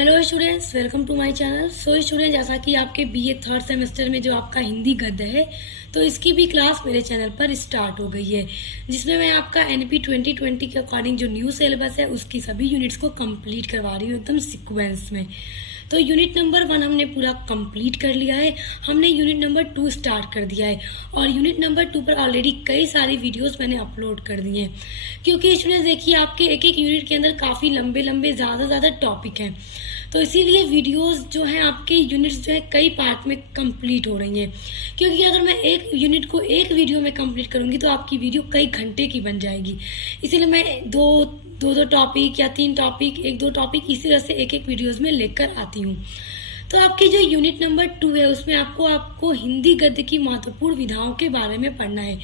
Hello students, welcome to my channel. So student, जैसा कि आपके बीए थर्ड सेमेस्टर में जो आपका हिंदी गद्य है, तो इसकी भी क्लास मेरे चैनल पर स्टार्ट हो गई है, जिसमें मैं आपका एनपी 2020 के अकॉर्डिंग जो न्यू सिलेबस है उसकी सभी यूनिट्स को कंप्लीट करवा रही हूँ एकदम सीक्वेंस में। तो यूनिट नंबर 1 हमने पूरा कंप्लीट कर लिया है। हमने यूनिट नंबर 2 स्टार्ट कर दिया है और यूनिट नंबर 2 पर ऑलरेडी कई सारी वीडियोस मैंने अपलोड कर दी हैं, क्योंकि स्टूडेंट्स देखिए, आपके एक एक यूनिट के अंदर काफ़ी लंबे लंबे ज़्यादा टॉपिक हैं, तो इसीलिए वीडियोस जो हैं आपके यूनिट्स जो है कई पार्ट में कंप्लीट हो रही हैं। क्योंकि अगर मैं एक यूनिट को एक वीडियो में कंप्लीट करूंगी तो आपकी वीडियो कई घंटे की बन जाएगी। इसीलिए मैं दो टॉपिक या 3 टॉपिक, 1-2 टॉपिक इसी तरह से एक एक वीडियोस में लेकर आती हूँ। तो आपकी जो यूनिट नंबर 2 है उसमें आपको हिंदी गद्य की महत्वपूर्ण विधाओं के बारे में पढ़ना है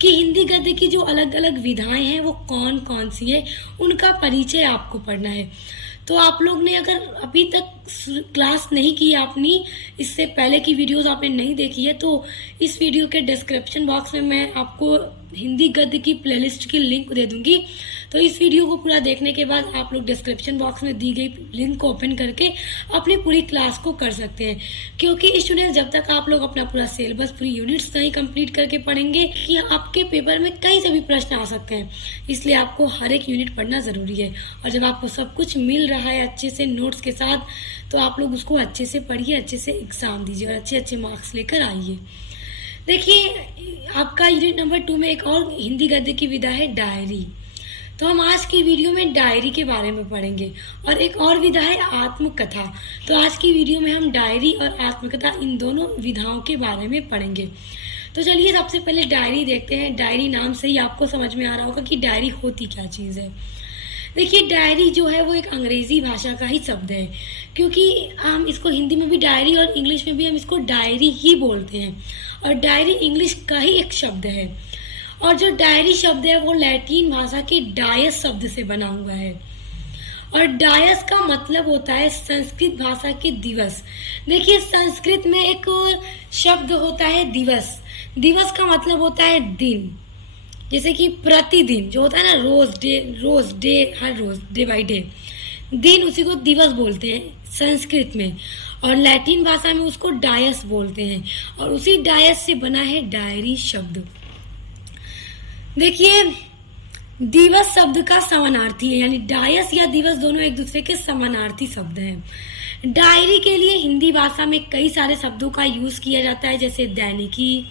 कि हिंदी गद्य की जो अलग अलग विधाएं हैं वो कौन कौन सी है, उनका परिचय आपको पढ़ना है। तो आप लोग ने अगर अभी तक क्लास नहीं की अपनी, इससे पहले की वीडियोस आपने नहीं देखी है, तो इस वीडियो के डिस्क्रिप्शन बॉक्स में मैं आपको हिंदी गद्य की प्लेलिस्ट की लिंक दे दूंगी। तो इस वीडियो को पूरा देखने के बाद आप लोग डिस्क्रिप्शन बॉक्स में दी गई लिंक को ओपन करके अपनी पूरी क्लास को कर सकते हैं। क्योंकि स्टूडेंट्स, जब तक आप लोग अपना पूरा सिलेबस, पूरी यूनिट्स नहीं कंप्लीट करके पढ़ेंगे कि आपके पेपर में कहीं से भी प्रश्न आ सकते हैं, इसलिए आपको हर एक यूनिट पढ़ना जरूरी है। और जब आपको सब कुछ मिल रहा है अच्छे से नोट्स के साथ, तो आप लोग उसको अच्छे से पढ़िए, अच्छे से एग्जाम दीजिए और अच्छे अच्छे मार्क्स लेकर आइए। देखिए, आपका यूनिट नंबर 2 में एक और हिंदी गद्य की विधा है डायरी। तो हम आज की वीडियो में डायरी के बारे में पढ़ेंगे और एक और विधा है आत्मकथा। तो आज की वीडियो में हम डायरी और आत्मकथा, इन दोनों विधाओं के बारे में पढ़ेंगे। तो चलिए सबसे पहले डायरी देखते हैं। डायरी नाम से ही आपको समझ में आ रहा होगा कि डायरी होती क्या चीज़ है। देखिए, डायरी जो है वो एक अंग्रेजी भाषा का ही शब्द है, क्योंकि हम इसको हिंदी में भी डायरी और इंग्लिश में भी हम इसको डायरी ही बोलते हैं, और डायरी इंग्लिश का ही एक शब्द है। और जो डायरी शब्द है वो लैटिन भाषा के डायस शब्द से बना हुआ है, और डायस का मतलब होता है संस्कृत भाषा के दिवस। देखिए, संस्कृत में एक शब्द होता है दिवस। दिवस का मतलब होता है दिन, जैसे कि प्रतिदिन जो होता है ना, रोज डे, हर रोज, डे बाई डे, दिन, उसी को दिवस बोलते हैं संस्कृत में, और लैटिन भाषा में उसको डायस बोलते हैं, और उसी डायस से बना है डायरी शब्द। देखिए, दिवस शब्द का समानार्थी है, यानी डायस या दिवस दोनों एक दूसरे के समानार्थी शब्द हैं। डायरी के लिए हिंदी भाषा में कई सारे शब्दों का यूज किया जाता है, जैसे दैनिकी,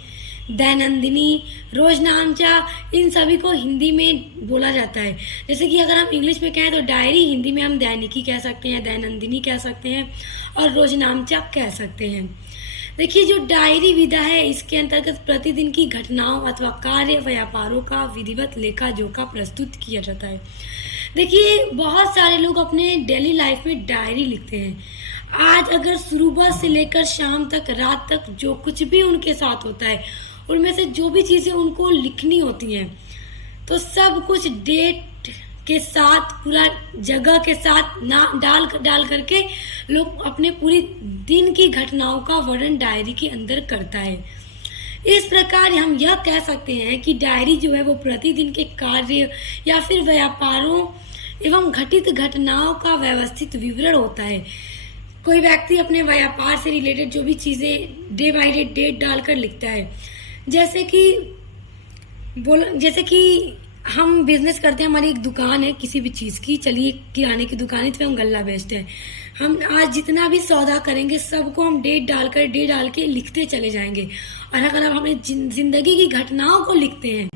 दैनंदिनी, रोजनामचा, इन सभी को हिंदी में बोला जाता है। जैसे कि अगर हम इंग्लिश में कहें तो डायरी, हिंदी में हम दैनिकी कह सकते हैं, दैनंदिनी कह सकते हैं और रोजनामचा कह सकते हैं। देखिए, जो डायरी विधा है इसके अंतर्गत प्रतिदिन की घटनाओं अथवा कार्य व्यापारों का विधिवत लेखा जोखा प्रस्तुत किया जाता है। देखिए, बहुत सारे लोग अपने डेली लाइफ में डायरी लिखते हैं। आज अगर सुबह से लेकर शाम तक, रात तक जो कुछ भी उनके साथ होता है, उनमें से जो भी चीजें उनको लिखनी होती हैं, तो सब कुछ डेट के साथ, पूरा जगह के साथ ना डाल करके लोग अपने पूरी दिन की घटनाओं का वर्णन डायरी के अंदर करता है। इस प्रकार हम यह कह सकते हैं कि डायरी जो है वो प्रतिदिन के कार्य या फिर व्यापारों एवं घटित घटनाओं का व्यवस्थित विवरण होता है। कोई व्यक्ति अपने व्यापार से रिलेटेड जो भी चीजें डे बाई डे डेट डालकर लिखता है, जैसे कि हम बिजनेस करते हैं, हमारी एक दुकान है किसी भी चीज की, चलिए किराने की दुकान है, तो हम गल्ला बेचते हैं। हम आज जितना भी सौदा करेंगे सबको हम डेट डाल के लिखते चले जाएंगे, और अगर हम अपने जिंदगी की घटनाओं को लिखते हैं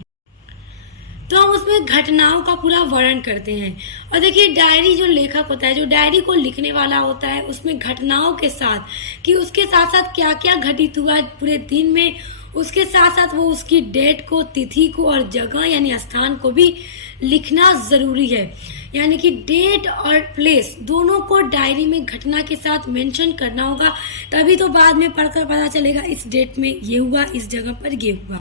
तो हम उसमें घटनाओं का पूरा वर्णन करते हैं। और देखिए, डायरी जो लेखक होता है, जो डायरी को लिखने वाला होता है, उसमें घटनाओं के साथ कि उसके साथ साथ क्या क्या घटित हुआ पूरे दिन में, उसके साथ साथ वो उसकी डेट को, तिथि को और जगह यानी स्थान को भी लिखना जरूरी है। यानी कि डेट और प्लेस दोनों को डायरी में घटना के साथ मेंशन करना होगा, तभी तो बाद में पढ़कर पता चलेगा इस डेट में ये हुआ, इस जगह पर ये हुआ।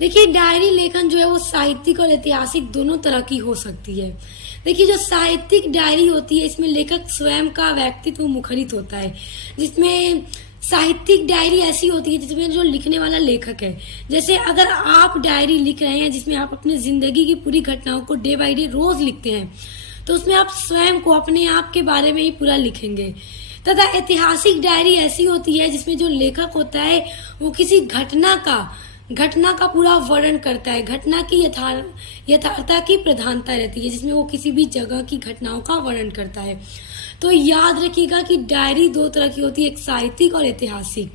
देखिए, डायरी लेखन जो है वो साहित्यिक और ऐतिहासिक दोनों तरह की हो सकती है। देखिए, जो साहित्यिक डायरी होती है इसमें लेखक स्वयं का व्यक्तित्व मुखरित होता है, जिसमें साहित्यिक डायरी ऐसी होती है जिसमें जो लिखने वाला लेखक है, जैसे अगर आप डायरी लिख रहे हैं जिसमें आप अपनी जिंदगी की पूरी घटनाओं को डे बाई डे रोज लिखते हैं, तो उसमें आप स्वयं को, अपने आप के बारे में ही पूरा लिखेंगे। तथा ऐतिहासिक डायरी ऐसी होती है जिसमें जो लेखक होता है वो किसी घटना का पूरा वर्णन करता है। घटना की यथार्थता की प्रधानता रहती है, जिसमें वो किसी भी जगह की घटनाओं का वर्णन करता है। तो याद रखिएगा कि डायरी दो तरह की होती है, एक साहित्यिक और ऐतिहासिक।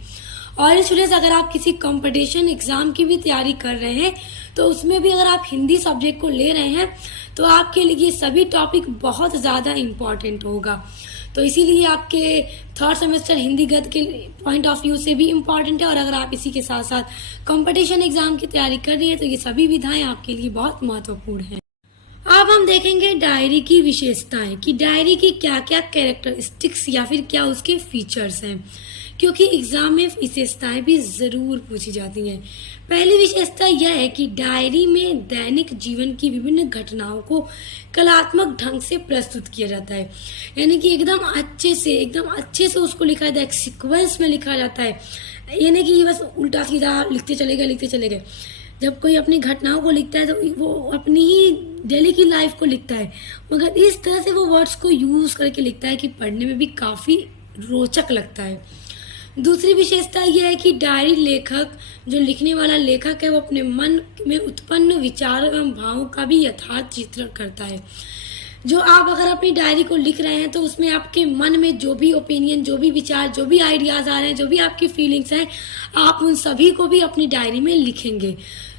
और स्टूडेंट्स, अगर आप किसी कंपटीशन एग्जाम की भी तैयारी कर रहे हैं तो उसमें भी अगर आप हिंदी सब्जेक्ट को ले रहे हैं तो आपके लिए सभी टॉपिक बहुत ज़्यादा इम्पॉर्टेंट होगा। तो इसीलिए आपके थर्ड सेमेस्टर हिंदी गद्य के पॉइंट ऑफ व्यू से भी इम्पॉर्टेंट है। और अगर आप इसी के साथ साथ कंपटीशन एग्जाम की तैयारी कर रही है तो ये सभी विधाएं आपके लिए बहुत महत्वपूर्ण है। अब हम देखेंगे डायरी की विशेषताएं, कि डायरी की क्या क्या कैरेक्टरिस्टिक्स या फिर क्या उसके फीचर्स हैं, क्योंकि एग्जाम में विशेषताएं भी जरूर पूछी जाती हैं। पहली विशेषता यह है कि डायरी में दैनिक जीवन की विभिन्न घटनाओं को कलात्मक ढंग से प्रस्तुत किया जाता है, यानी कि एकदम अच्छे से उसको लिखा जाता है, एक सीक्वेंस में लिखा जाता है। यानी कि ये बस उल्टा सीधा लिखते चले गए। जब कोई अपनी घटनाओं को लिखता है तो वो अपनी ही डेली की लाइफ को लिखता है, मगर इस तरह से वो वर्ड्स को यूज करके लिखता है कि पढ़ने में भी काफी रोचक लगता है। दूसरी विशेषता यह है कि डायरी लेखक, जो लिखने वाला लेखक है, वो अपने मन में उत्पन्न विचारों एवं भावों का भी यथार्थ चित्रण करता है। जो आप अगर अपनी डायरी को लिख रहे हैं तो उसमें आपके मन में जो भी ओपिनियन, जो भी विचार, जो भी आइडियाज आ रहे हैं, जो भी आपकी फीलिंग्स हैं, आप उन सभी को भी अपनी डायरी में लिखेंगे।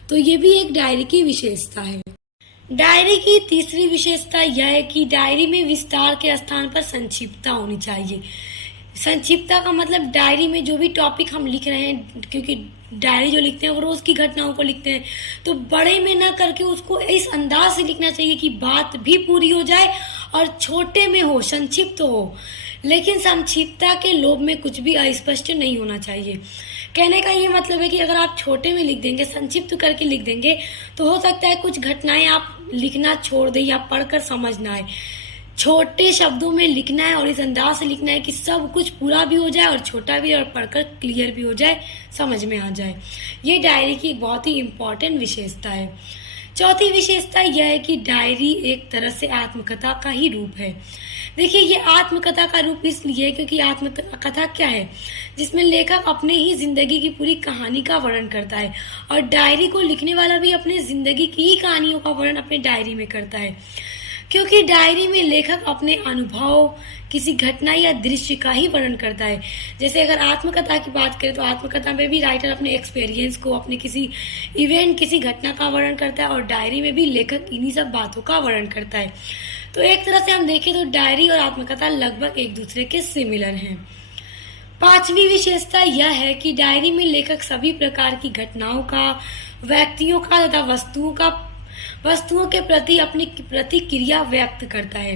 तो ये भी एक डायरी की विशेषता है। डायरी की तीसरी विशेषता यह है कि डायरी में विस्तार के स्थान पर संक्षिप्तता होनी चाहिए। संक्षिप्तता का मतलब डायरी में जो भी टॉपिक हम लिख रहे हैं, क्योंकि डायरी जो लिखते हैं वो रोज की घटनाओं को लिखते हैं, तो बड़े में न करके उसको इस अंदाज से लिखना चाहिए कि बात भी पूरी हो जाए और छोटे में हो, संक्षिप्त हो। लेकिन संक्षिप्तता के लोभ में कुछ भी अस्पष्ट नहीं होना चाहिए। कहने का ये मतलब है कि अगर आप छोटे में लिख देंगे, संक्षिप्त करके लिख देंगे, तो हो सकता है कुछ घटनाएं आप लिखना छोड़ दें या पढ़कर समझ ना आए। छोटे शब्दों में लिखना है और इस अंदाज से लिखना है कि सब कुछ पूरा भी हो जाए और छोटा भी, और पढ़कर क्लियर भी हो जाए, समझ में आ जाए। ये डायरी की बहुत ही इम्पोर्टेंट विशेषता है। चौथी विशेषता यह है कि डायरी एक तरह से आत्मकथा का ही रूप है। देखिए, ये आत्मकथा का रूप इसलिए है क्योंकि आत्मकथा क्या है, जिसमें लेखक अपने ही जिंदगी की पूरी कहानी का वर्णन करता है, और डायरी को लिखने वाला भी अपने जिंदगी की ही कहानियों का वर्णन अपने डायरी में करता है। क्योंकि डायरी में लेखक अपने अनुभव, किसी घटना या दृश्य का ही वर्णन करता है। जैसे अगर आत्मकथा की बात करें तो आत्मकथा में भी राइटर अपने एक्सपीरियंस को, अपने किसी इवेंट, किसी घटना का वर्णन करता है, और डायरी में भी लेखक इन्हीं सब बातों का वर्णन करता है। तो एक तरह से हम देखें तो डायरी और आत्मकथा लगभग एक दूसरे के सिमिलर हैं। पांचवी विशेषता यह है कि डायरी में लेखक सभी प्रकार की घटनाओं का, व्यक्तियों का तथा वस्तुओं के प्रति अपनी प्रतिक्रिया व्यक्त करता है।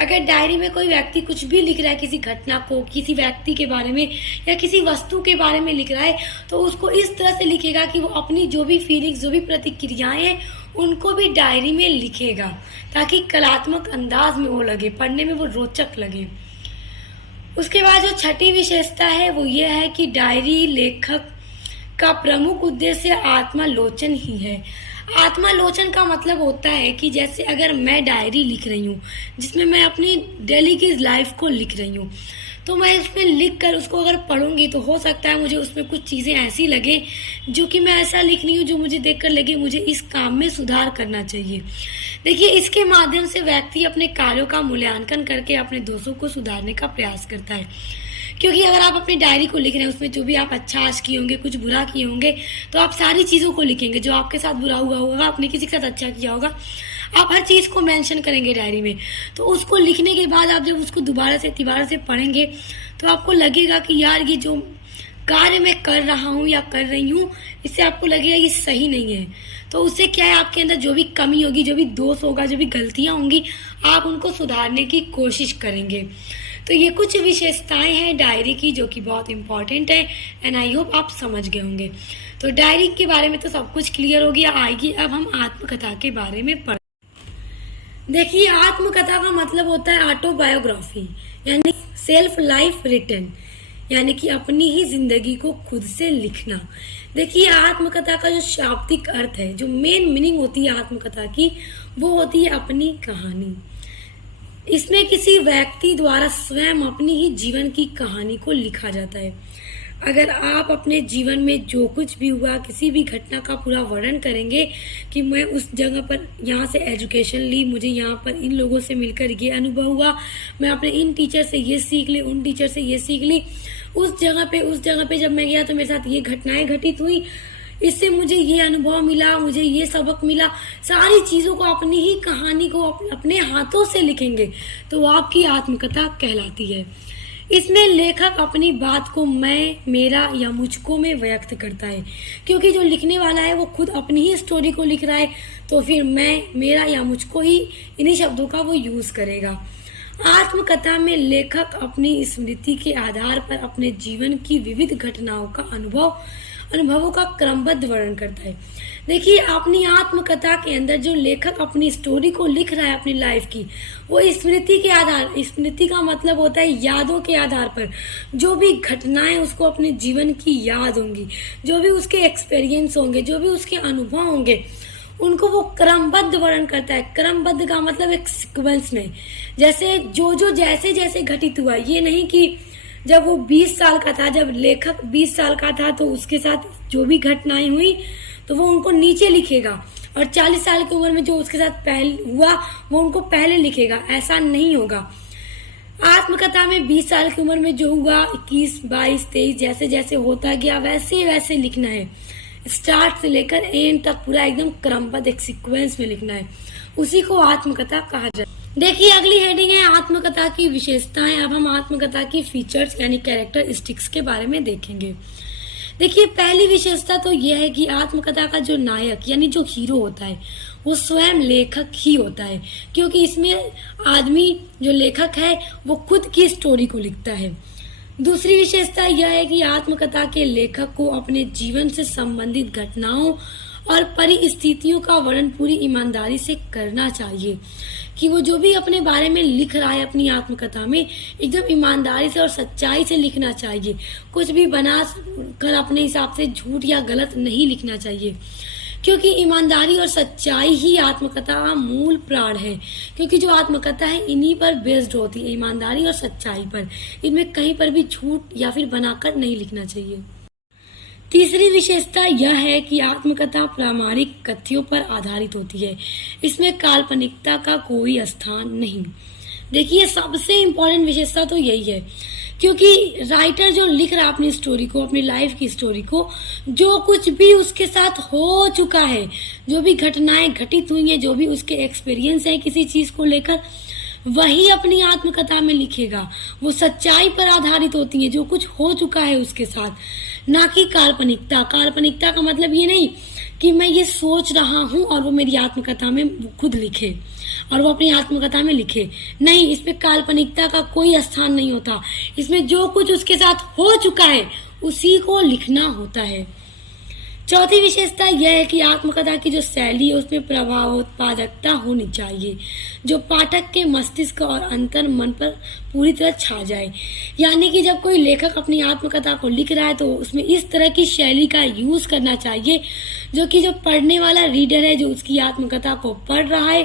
अगर डायरी में कोई व्यक्ति कुछ भी लिख रहा है, किसी घटना को, किसी व्यक्ति के बारे में या किसी वस्तु के बारे में लिख रहा है, तो उसको इस तरह से लिखेगा कि वो अपनी जो भी फीलिंग्स, जो भी प्रतिक्रियाएं हैं, उनको भी डायरी में लिखेगा, ताकि कलात्मक अंदाज में वो लगे, पढ़ने में वो रोचक लगे। उसके बाद जो छठी विशेषता है वो ये है कि डायरी लेखक का प्रमुख उद्देश्य आत्मालोचन ही है। आत्मालोचन का मतलब होता है कि जैसे अगर मैं डायरी लिख रही हूँ जिसमें मैं अपनी डेली की लाइफ को लिख रही हूँ, तो मैं उसमें लिख कर उसको अगर पढ़ूंगी तो हो सकता है मुझे उसमें कुछ चीज़ें ऐसी लगे जो कि मैं ऐसा लिख रही हूँ जो मुझे देखकर लगे मुझे इस काम में सुधार करना चाहिए। देखिए, इसके माध्यम से व्यक्ति अपने कार्यों का मूल्यांकन करके अपने दोषों को सुधारने का प्रयास करता है। क्योंकि अगर आप अपनी डायरी को लिख रहे हैं, उसमें जो भी आप अच्छा आज किए होंगे, कुछ बुरा किए होंगे, तो आप सारी चीज़ों को लिखेंगे। जो आपके साथ बुरा हुआ होगा, आपने किसी के साथ अच्छा किया होगा, आप हर चीज़ को मेंशन करेंगे डायरी में। तो उसको लिखने के बाद आप जब उसको दोबारा से पढ़ेंगे तो आपको लगेगा कि यार ये जो कार्य मैं कर रहा हूँ या कर रही हूँ, इससे आपको लगेगा ये सही नहीं है। तो उससे क्या है, आपके अंदर जो भी कमी होगी, जो भी दोष होगा, जो भी गलतियाँ होंगी, आप उनको सुधारने की कोशिश करेंगे। तो ये कुछ विशेषताएं हैं डायरी की जो कि बहुत इंपॉर्टेंट है, एंड आई होप आप समझ गए होंगे। तो डायरी के बारे में तो सब कुछ क्लियर हो गया। आइए अब हम आत्मकथा के बारे में पढ़। देखिए, आत्मकथा का मतलब होता है ऑटोबायोग्राफी, यानी सेल्फ लाइफ रिटन, यानी कि अपनी ही जिंदगी को खुद से लिखना। देखिए, आत्मकथा का जो शाब्दिक अर्थ है, जो मेन मीनिंग होती है आत्मकथा की, वो होती है अपनी कहानी। इसमें किसी व्यक्ति द्वारा स्वयं अपनी ही जीवन की कहानी को लिखा जाता है। अगर आप अपने जीवन में जो कुछ भी हुआ, किसी भी घटना का पूरा वर्णन करेंगे कि मैं उस जगह पर यहाँ से एजुकेशन ली, मुझे यहाँ पर इन लोगों से मिलकर ये अनुभव हुआ, मैं अपने इन टीचर से ये सीख ली, उन टीचर से ये सीख ली, उस जगह पे जब मैं गया तो मेरे साथ ये घटनाएं घटित हुई, इससे मुझे ये अनुभव मिला, मुझे ये सबक मिला। सारी चीजों को, अपनी ही कहानी को अपने हाथों से लिखेंगे तो आपकी आत्मकथा कहलाती है। इसमें लेखक अपनी बात को मैं, मेरा या मुझको में व्यक्त करता है, क्योंकि जो लिखने वाला है वो खुद अपनी ही स्टोरी को लिख रहा है, तो फिर मैं, मेरा या मुझको ही इन्हीं शब्दों का वो यूज करेगा। आत्मकथा में लेखक अपनी स्मृति के आधार पर अपने जीवन की विविध घटनाओं का अनुभवों का क्रमबद्ध वर्णन करता है। देखिए, अपनी आत्मकथा के अंदर जो लेखक अपनी स्टोरी को लिख रहा है अपनी लाइफ की, वो स्मृति के आधार, स्मृति का मतलब होता है यादों के आधार पर, जो भी घटनाएं उसको अपने जीवन की याद होंगी, जो भी उसके एक्सपीरियंस होंगे, जो भी उसके अनुभव होंगे, उनको वो क्रमबद्ध वर्णन करता है। क्रमबद्ध का मतलब एक सीक्वेंस में, जैसे जो जैसे जैसे घटित हुआ, ये नहीं कि जब वो 20 साल का था, जब लेखक 20 साल का था तो उसके साथ जो भी घटनाएं हुई तो वो उनको नीचे लिखेगा, और 40 साल की उम्र में जो उसके साथ पहले हुआ वो उनको पहले लिखेगा, ऐसा नहीं होगा। आत्मकथा में 20 साल की उम्र में जो हुआ, 21, 22, 23 जैसे जैसे होता गया वैसे वैसे लिखना है। स्टार्ट से लेकर एंड तक पूरा एकदम क्रमबद्ध एक सीक्वेंस में लिखना है, उसी को आत्मकथा कहा जाता है। देखिए, अगली हेडिंग है आत्मकथा की विशेषताएं। अब हम आत्मकथा की फीचर्स यानी कैरेक्टरिस्टिक्स के बारे में देखेंगे। देखिए, पहली विशेषता तो यह है कि आत्मकथा का जो नायक यानी जो हीरो होता है वो स्वयं लेखक ही होता है, क्योंकि इसमें आदमी जो लेखक है वो खुद की स्टोरी को लिखता है। दूसरी विशेषता यह है कि आत्मकथा के लेखक को अपने जीवन से संबंधित घटनाओं और परिस्थितियों का वर्णन पूरी ईमानदारी से करना चाहिए, कि वो जो भी अपने बारे में लिख रहा है अपनी आत्मकथा में एकदम ईमानदारी से और सच्चाई से लिखना चाहिए। कुछ भी बना कर अपने हिसाब से झूठ या गलत नहीं लिखना चाहिए, क्योंकि ईमानदारी और सच्चाई ही आत्मकथा का मूल प्राण है। क्योंकि जो आत्मकथा है इन्हीं पर बेस्ड होती है, ईमानदारी और सच्चाई पर। इनमें कहीं पर भी झूठ या फिर बनाकर नहीं लिखना चाहिए। तीसरी विशेषता यह है कि आत्मकथा प्रामाणिक कथ्यों पर आधारित होती है, इसमें काल्पनिकता का कोई स्थान नहीं। देखिए, सबसे इम्पोर्टेंट विशेषता तो यही है, क्योंकि राइटर जो लिख रहा है अपनी स्टोरी को, अपनी लाइफ की स्टोरी को, जो कुछ भी उसके साथ हो चुका है, जो भी घटनाएं घटित हुई हैं, जो भी उसके एक्सपीरियंस है किसी चीज को लेकर, वही अपनी आत्मकथा में लिखेगा। वो सच्चाई पर आधारित होती है, जो कुछ हो चुका है उसके साथ, ना कि काल्पनिकता। काल्पनिकता का मतलब ये नहीं कि मैं ये सोच रहा हूँ और वो मेरी आत्मकथा में खुद लिखे और वो अपनी आत्मकथा में लिखे, नहीं, इसमें काल्पनिकता का कोई स्थान नहीं होता। इसमें जो कुछ उसके साथ हो चुका है उसी को लिखना होता है। चौथी विशेषता यह है कि आत्मकथा की जो शैली है उसमें प्रभावोत्पादकता होनी चाहिए, जो पाठक के मस्तिष्क और अंतर मन पर पूरी तरह छा जाए। यानी कि जब कोई लेखक अपनी आत्मकथा को लिख रहा है तो उसमें इस तरह की शैली का यूज करना चाहिए जो कि जो पढ़ने वाला रीडर है, जो उसकी आत्मकथा को पढ़ रहा है,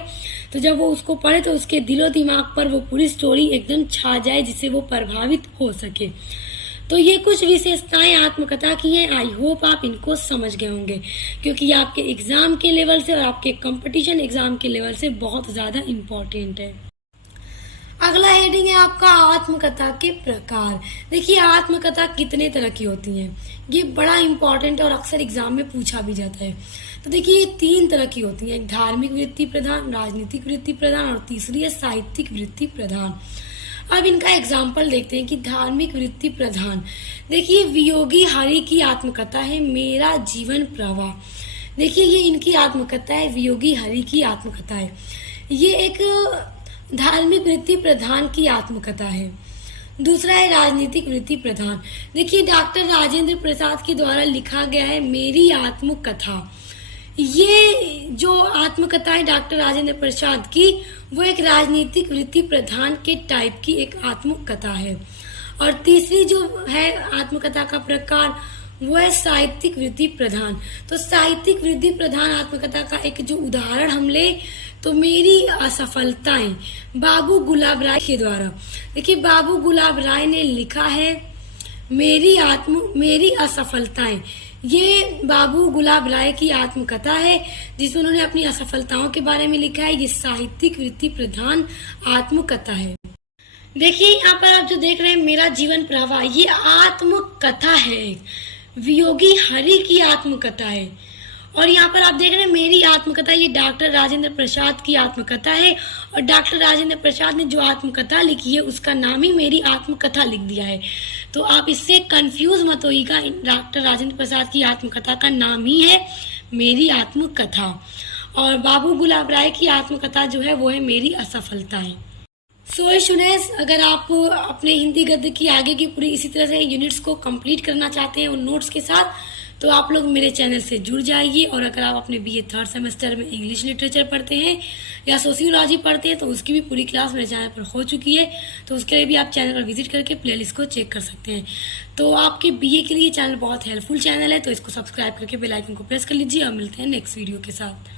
तो जब वो उसको पढ़े तो उसके दिलो दिमाग पर वो पूरी स्टोरी एकदम छा जाए, जिससे वो प्रभावित हो सके। तो ये कुछ विशेषताएं आत्मकथा की हैं। आई होप आप इनको समझ गए होंगे, क्योंकि आपके एग्जाम के लेवल से और आपके कंपटीशन एग्जाम के लेवल से बहुत ज्यादा इम्पोर्टेंट है। अगला हेडिंग है आपका आत्मकथा के प्रकार। देखिए, आत्मकथा कितने तरह की होती हैं, ये बड़ा इम्पोर्टेंट है और अक्सर एग्जाम में पूछा भी जाता है। तो देखिए, ये 3 तरह की होती हैं, धार्मिक वृत्ति प्रधान, राजनीतिक वृत्ति प्रधान और तीसरी है साहित्यिक वृत्ति प्रधान। अब इनका एग्जाम्पल देखते हैं कि धार्मिक वृत्ति प्रधान। देखिए, वियोगी हरि की आत्मकथा है मेरा जीवन प्रवाह। देखिए, ये इनकी आत्मकथा है, वियोगी हरि की आत्मकथा है। ये एक धार्मिक वृत्ति प्रधान की आत्मकथा है। दूसरा है राजनीतिक वृत्ति प्रधान। देखिए, डॉक्टर राजेंद्र प्रसाद के द्वारा लिखा गया है मेरी आत्मकथा। ये जो आत्मकथा है डॉक्टर राजेंद्र प्रसाद की, वो एक राजनीतिक वृत्ति प्रधान के टाइप की एक आत्मकथा है। और तीसरी जो है आत्मकथा का प्रकार, वो है साहित्यिक वृद्धि प्रधान। तो साहित्यिक वृद्धि प्रधान आत्मकथा का एक जो उदाहरण हम ले तो मेरी असफलताएं, बाबू गुलाब राय के द्वारा। देखिए बाबू गुलाब राय ने लिखा है मेरी असफलताएं। ये बाबू गुलाब राय की आत्मकथा है जिसमें उन्होंने अपनी असफलताओं के बारे में लिखा है। ये साहित्यिक वृत्ति प्रधान आत्मकथा है। देखिए यहाँ पर आप जो देख रहे हैं मेरा जीवन प्रवाह, ये आत्मकथा है, वियोगी हरि की आत्मकथा है। और यहाँ पर आप देख रहे हैं मेरी आत्मकथा, ये डॉक्टर राजेंद्र प्रसाद की आत्मकथा है। और डॉक्टर राजेंद्र प्रसाद ने जो आत्मकथा लिखी है उसका नाम ही मेरी आत्मकथा लिख दिया है। तो आप इससे कंफ्यूज मत होइएगा, डॉक्टर राजेंद्र प्रसाद की आत्मकथा का नाम ही है मेरी आत्मकथा। और बाबू गुलाब राय की आत्मकथा जो है वो है मेरी असफलताएं। सो स्टूडेंट्स, अगर आप अपने हिंदी गद्य की आगे की पूरी इसी तरह से यूनिट्स को कंप्लीट करना चाहते हैं उन नोट्स के साथ, तो आप लोग मेरे चैनल से जुड़ जाइए। और अगर आप अपने बीए थर्ड सेमेस्टर में इंग्लिश लिटरेचर पढ़ते हैं या सोशियोलॉजी पढ़ते हैं तो उसकी भी पूरी क्लास मेरे चैनल पर हो चुकी है। तो उसके लिए भी आप चैनल पर विजिट करके प्लेलिस्ट को चेक कर सकते हैं। तो आपके बीए के लिए चैनल बहुत हेल्पफुल चैनल है, तो इसको सब्सक्राइब करके बेल आइकन को प्रेस कर लीजिए और मिलते हैं नेक्स्ट वीडियो के साथ।